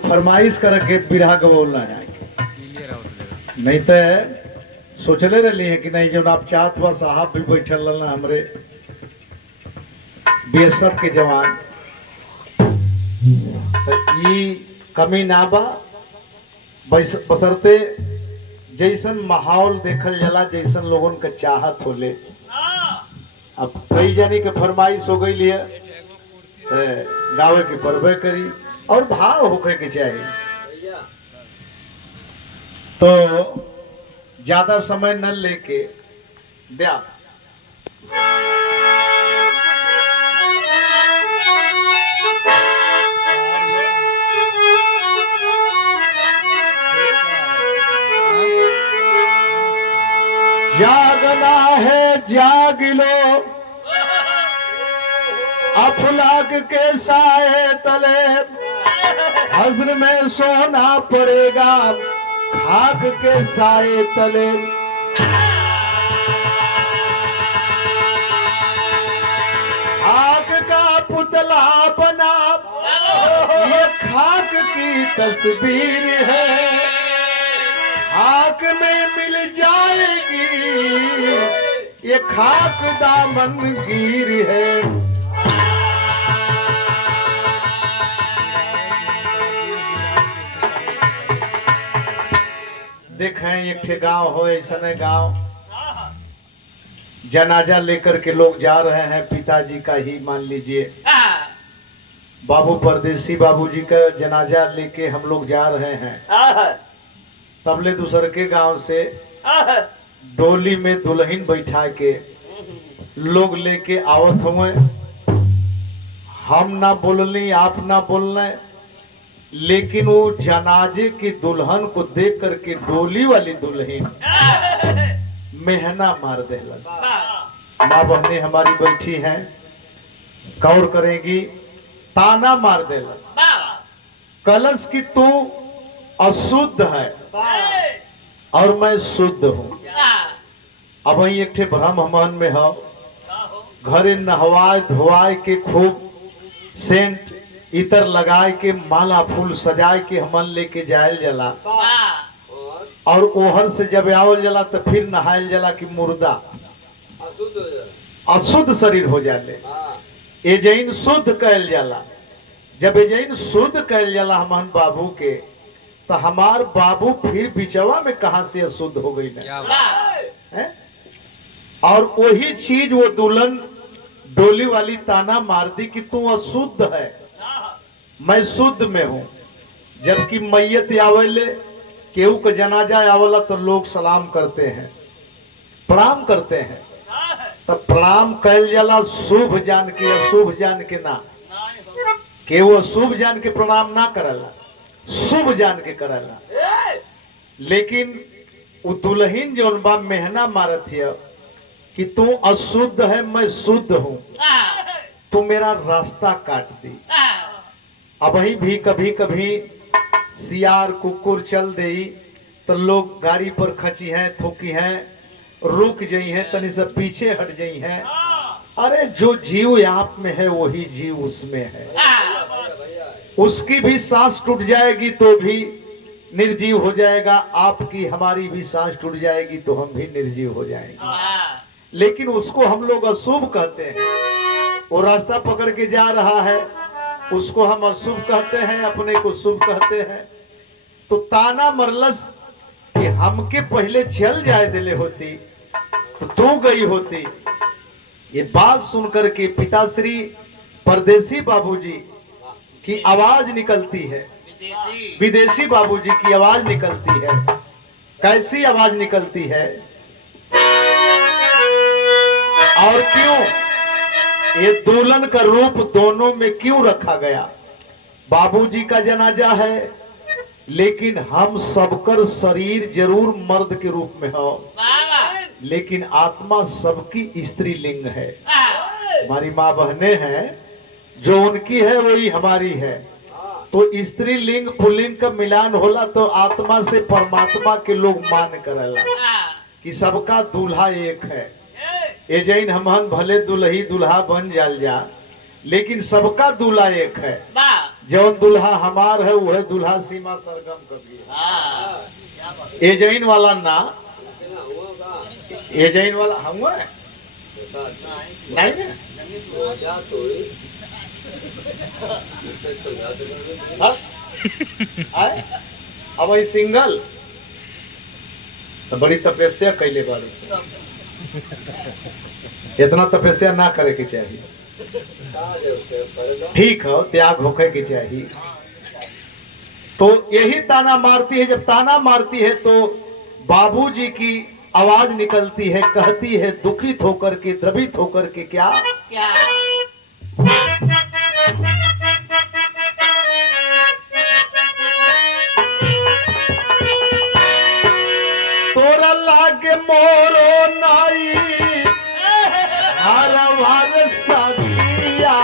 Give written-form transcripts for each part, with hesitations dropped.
फरमाइश करके बिरहा गवोलना है नहीं तो सोचले रही है कि नहीं जो आप चाहत हुआ साहब भी बैठल रहना हमरे बीएसएफ के जवान तो ये कमी ना बा बसरते जैसन माहौल देखल जाला जैसन लोगन का चाहत होले। अब कई जानी के फरमाइश हो गई लिए गावे के परबे करी और भाव होके के चाहिए तो ज्यादा समय न लेके दिया जागना है जाग लो अफलाक के साए तले हज़्र में सोना पड़ेगा खाक के साए तले। खाक का पुतला बना ये खाक की तस्वीर है खाक में मिल जाएगी ये खाक दामन गिर है। देखें एक ठे गांव हो ऐसा गांव जनाजा लेकर के लोग जा रहे हैं पिताजी का ही मान लीजिए बाबू परदेसी बाबूजी का जनाजा लेके हम लोग जा रहे हैं। तबले दूसर के गांव से डोली में दुल्हन बैठा के लोग लेके आवत हुए। हम ना बोलनी आप ना बोलने लेकिन वो जनाजे की दुल्हन को देख करके डोली वाली दुल्हन मेहना मार देलस। माँ बहने हमारी बैठी हैं गौर करेगी ताना मार देलस कलश की तू अशुद्ध है और मैं शुद्ध हूँ। अब वही एक ठे भ्रम मन में हो घरे नहवाए धोवाए के खूब सेंट इतर लगाए के माला फूल सजाए के हमन लेके जायल जला और ओहर से जब आवल जला तो फिर नहायल जला कि मुर्दा अशुद्ध शरीर हो जाले ए जैन शुद्ध कैल जाला। जब ए जैन शुद्ध कैल जाला हमन बाबू के तो हमार बाबू फिर बिचवा में कहां से अशुद्ध हो गई ना। और वही चीज वो दुल्हन डोली वाली ताना मार दी कि तू अशुद्ध है मैं शुद्ध में हूं। जबकि मैयत आवले केहू का जनाजा आवला तो लोग सलाम करते हैं प्रणाम करते हैं तब प्रणाम कैल जाला शुभ जान के अशुभ जान के ना केहू अशुभ जान के प्रणाम ना करला शुभ जान के करला। लेकिन वो दुल्हन जो बा मेहना मारत है कि तू अशुद्ध है मैं शुद्ध हूं तू मेरा रास्ता काट दी। अब वही भी कभी कभी सियार कुकुर चल दे तो लोग गाड़ी पर खची हैं थोकी हैं रुक जाई हैं तनी से पीछे हट जाई हैं। अरे जो जीव आप में है वही जीव उसमें है उसकी भी सांस टूट जाएगी तो भी निर्जीव हो जाएगा आपकी हमारी भी सांस टूट जाएगी तो हम भी निर्जीव हो जाएंगे। लेकिन उसको हम लोग अशुभ कहते हैं। वो रास्ता पकड़ के जा रहा है उसको हम अशुभ कहते हैं अपने को शुभ कहते हैं। तो ताना मरलस कि हमके पहले चल जाए दिले होती तो तू गई होती। ये बात सुनकर के पिताश्री परदेसी बाबूजी की आवाज निकलती है विदेशी बाबूजी की आवाज निकलती है। कैसी आवाज निकलती है और क्यों ये दुल्हन का रूप दोनों में क्यों रखा गया। बाबूजी का जनाजा है लेकिन हम सबकर शरीर जरूर मर्द के रूप में हो लेकिन आत्मा सबकी स्त्री लिंग है। हमारी माँ बहनें हैं जो उनकी है वही हमारी है। तो स्त्री लिंग पुल्लिंग का मिलान होला तो आत्मा से परमात्मा के लोग मान करला कि सबका दूल्हा एक है। ए जैन हमन भले दुल्ही दुल्हा बन जाल जा लेकिन सबका दूल्हा एक है। जौन दुल्हा हमार है वह दुल्हा सीमा सरगम कभी एजैन वाला ना एजैन वाला हम है नहीं ना हाँ? आए? अब वही सिंगल तो बड़ी तपस्या कैले बारू इतना तपस्या ना करे के चाहिए ठीक है त्याग होके के चाहिए तो यही ताना मारती है जब ताना मारती है तो बाबूजी की आवाज निकलती है कहती है दुखित होकर के द्रवित होकर के क्या तोरा लागे मोरो नाई हर हर सखिया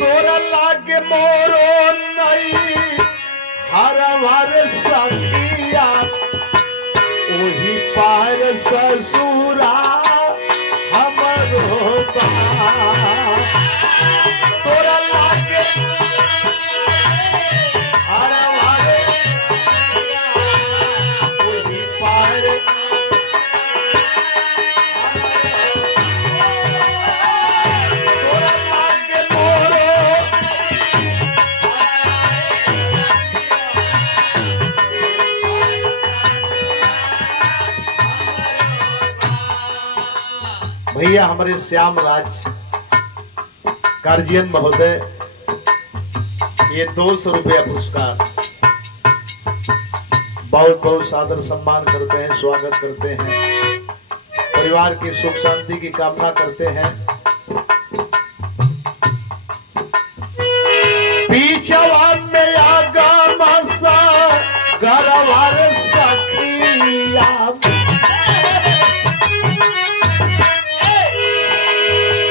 तोरा लागे मोरो नाई हर हर सखिया ओही पार ससुरा हमरो तोरा लागे हर हर ओही पार तोरा लागे मोरो भैया हमारे श्याम राज गार्जियन महोदय ये 200 रुपया पुरस्कार बहुत बहुत सादर सम्मान करते हैं स्वागत करते हैं परिवार की सुख शांति की कामना करते हैं पीछवा में आगा मसा गरवार सखिया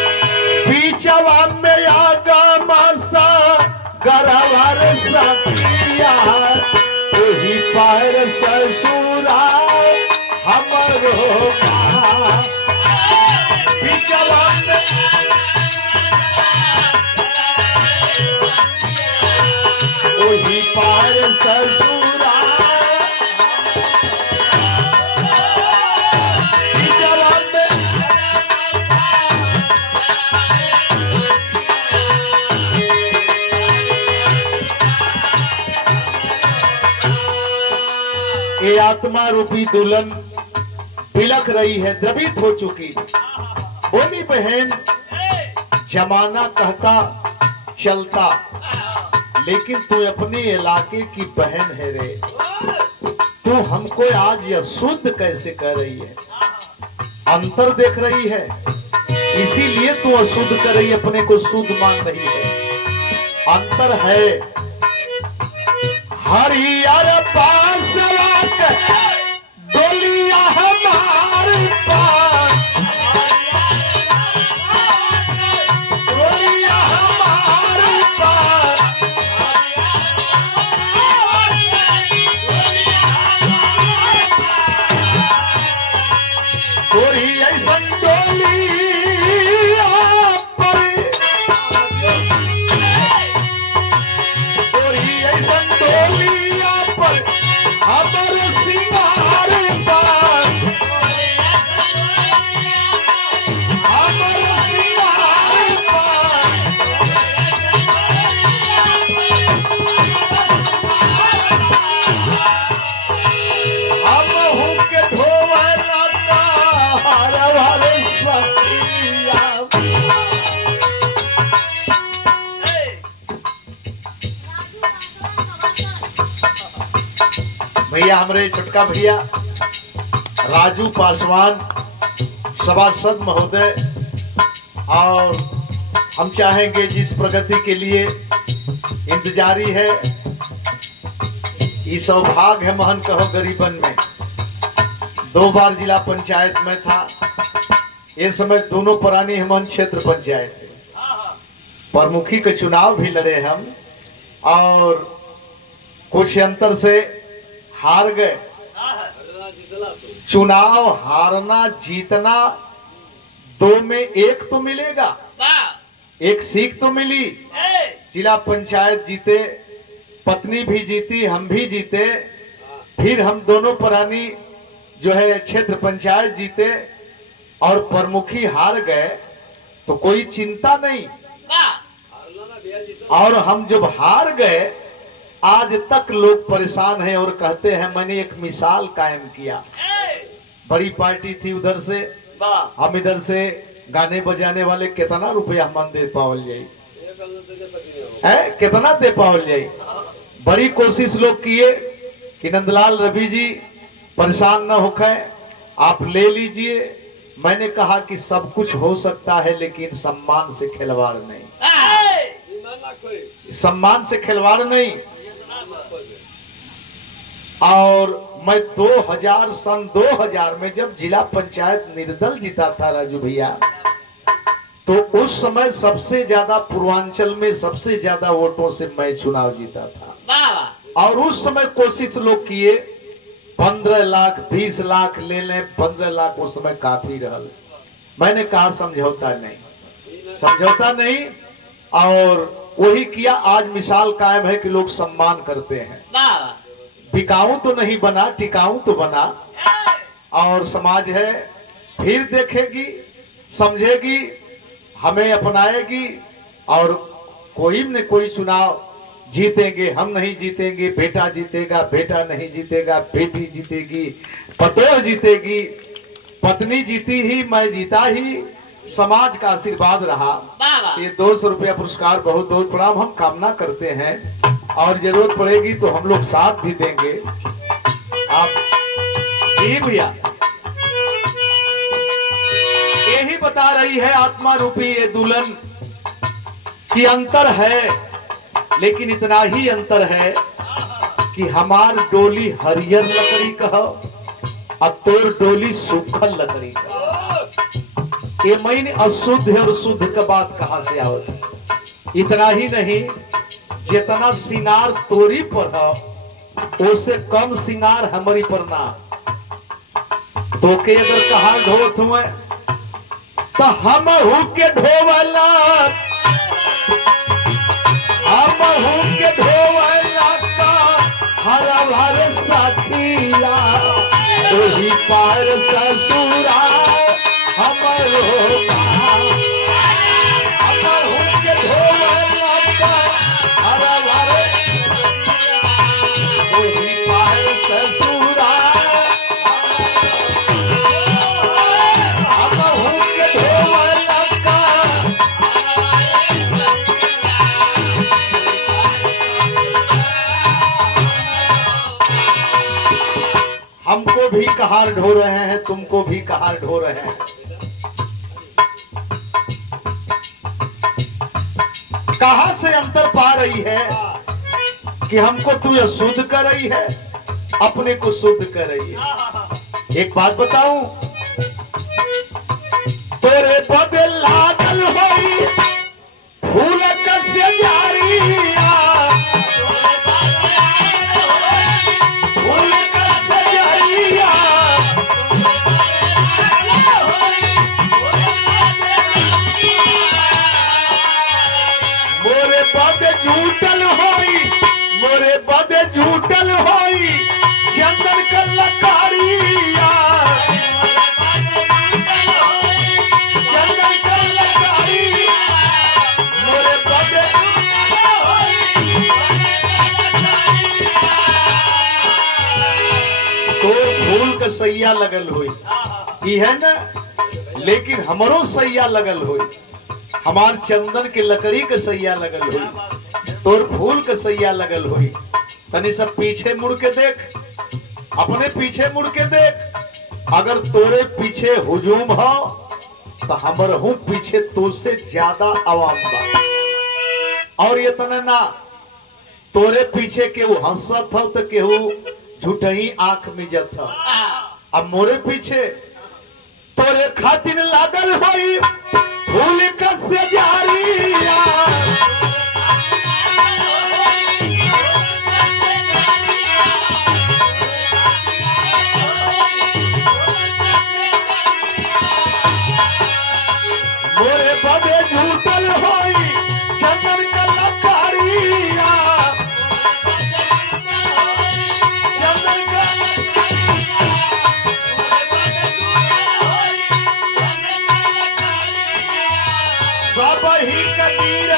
पीछवा में आगा मसा गरवार सखिया वही पार ससुरा हमरो पीछवा में वही पार ससुरा पीछवा में ये आत्मा रूपी दुल्हन बिलख रही है द्रवित हो चुकी बोली बहन जमाना कहता चलता लेकिन तू अपने इलाके की बहन है रे तू हमको आज यह शुद्ध कैसे कर रही है अंतर देख रही है इसीलिए तू अशुद्ध कर रही है अपने को शुद्ध मान रही है अंतर है हरियर पासवा के डोलिया हमारे पास डोलिया हमारे पास कोई ऐसा डोलिया पर कोई ऐसा डोलिया पर हमर सिंगार पर हमर सिंगार पर हमहू के धोवला का हर हर सखिया भैया हमारे छोटका भैया राजू पासवान सभासद महोदय और हम चाहेंगे जिस प्रगति के लिए इंतजारी है ये सौभाग्य है महन कहो गरीबन में 2 बार जिला पंचायत में था ये समय दोनों पुरानी हेमंत क्षेत्र पंचायत थे प्रमुखी के चुनाव भी लड़े हम और कुछ अंतर से हार गए चुनाव हारना जीतना 2 में 1 तो मिलेगा एक सीख तो मिली जिला पंचायत जीते, पत्नी भी जीती, हम भी जीते, फिर हम दोनों प्राणी जो है क्षेत्र पंचायत जीते और प्रमुखी हार गए तो कोई चिंता नहीं। और हम जब हार गए आज तक लोग परेशान हैं और कहते हैं मैंने एक मिसाल कायम किया। बड़ी पार्टी थी उधर से, हम इधर से गाने बजाने वाले कितना रुपया हम दे पावल जाई है, कितना दे पावल जाई। बड़ी कोशिश लोग किए कि नंदलाल रवि जी परेशान न होके आप ले लीजिए। मैंने कहा कि सब कुछ हो सकता है लेकिन सम्मान से खिलवाड़ नहीं, सम्मान से खिलवाड़ नहीं। और मैं 2000 में जब जिला पंचायत निर्दल जीता था राजू भैया, तो उस समय सबसे ज्यादा पूर्वांचल में सबसे ज्यादा वोटों से मैं चुनाव जीता था। और उस समय कोशिश लोग किए 15 लाख 20 लाख ले लें, 15 लाख उस समय काफी रहल। मैंने कहा समझौता नहीं, समझौता नहीं, और वही किया। आज मिसाल कायम है कि लोग सम्मान करते हैं। बिकाऊ तो नहीं बना, टिकाऊ तो बना। और समाज है फिर देखेगी, समझेगी, हमें अपनाएगी और कोई न कोई चुनाव जीतेंगे। हम नहीं जीतेंगे, बेटा जीतेगा, बेटा नहीं जीतेगा, बेटी जीतेगी, पतोह जीतेगी, पत्नी जीती ही, मैं जीता ही, समाज का आशीर्वाद रहा। ये 200 रुपया पुरस्कार बहुत बहुत प्रणाम हम कामना करते हैं और जरूरत पड़ेगी तो हम लोग साथ भी देंगे। आप जी भैया, यही बता रही है आत्मा रूपी ये दुल्हन कि अंतर है, लेकिन इतना ही अंतर है कि हमार डोली हरियर लकड़ी का और तोर डोली सूखल लकड़ी का। ये मैंने अशुद्ध है और शुद्ध का बात कहां से आवत। इतना ही नहीं, जितना सिंगार तोरी पर है उससे कम सिंगार हमारी पर ना। तो के अगर कहा ढोत हुए तो हम हूं के ढोवला, हम हूं के ढोवला का हरा भर सखिया, वही पार ससुरा हमरो हम हूं के ढोवला का हरा भर वही पार ससुरा, हम हूं के ढोवला का। हमको भी कहार ढो रहे हैं, तुमको भी कहार ढो रहे हैं। कहां से अंतर पा रही है कि हमको तू ये शुद्ध कर रही है, अपने को शुद्ध कर रही है। एक बात बताऊं, तोरे बदे लागल होई फूल कसे जारिया, फूल कसे जारिया, मोरे बदे झूठल होई, मोरे बदे झूठल होई चंदन का लकारिया, चंदन का लकारिया, मोरे बदे तो फूल का सैया लगल हुई ई है ना, लेकिन हमरो सैया लगल हुई, हमार चंदन के लकड़ी के सैया लगल हुई, तोर फूल के सैया लगल हुई। तनी सब पीछे मुड़ के देख, अपने पीछे मुड़ के देख। अगर तोरे पीछे हुजूम हो तो हमर हूं पीछे तुझसे ज्यादा आवाम बा। और ये तना ना, तोरे पीछे केहू हंसत हो तो केहू झूठही आंख मिजत हो। अब मोरे पीछे तोरे खातिर लागल होई फूल कसे जारिया, मोरे बदे झूठल होई चंदन का लकारिया, सब ही कबीर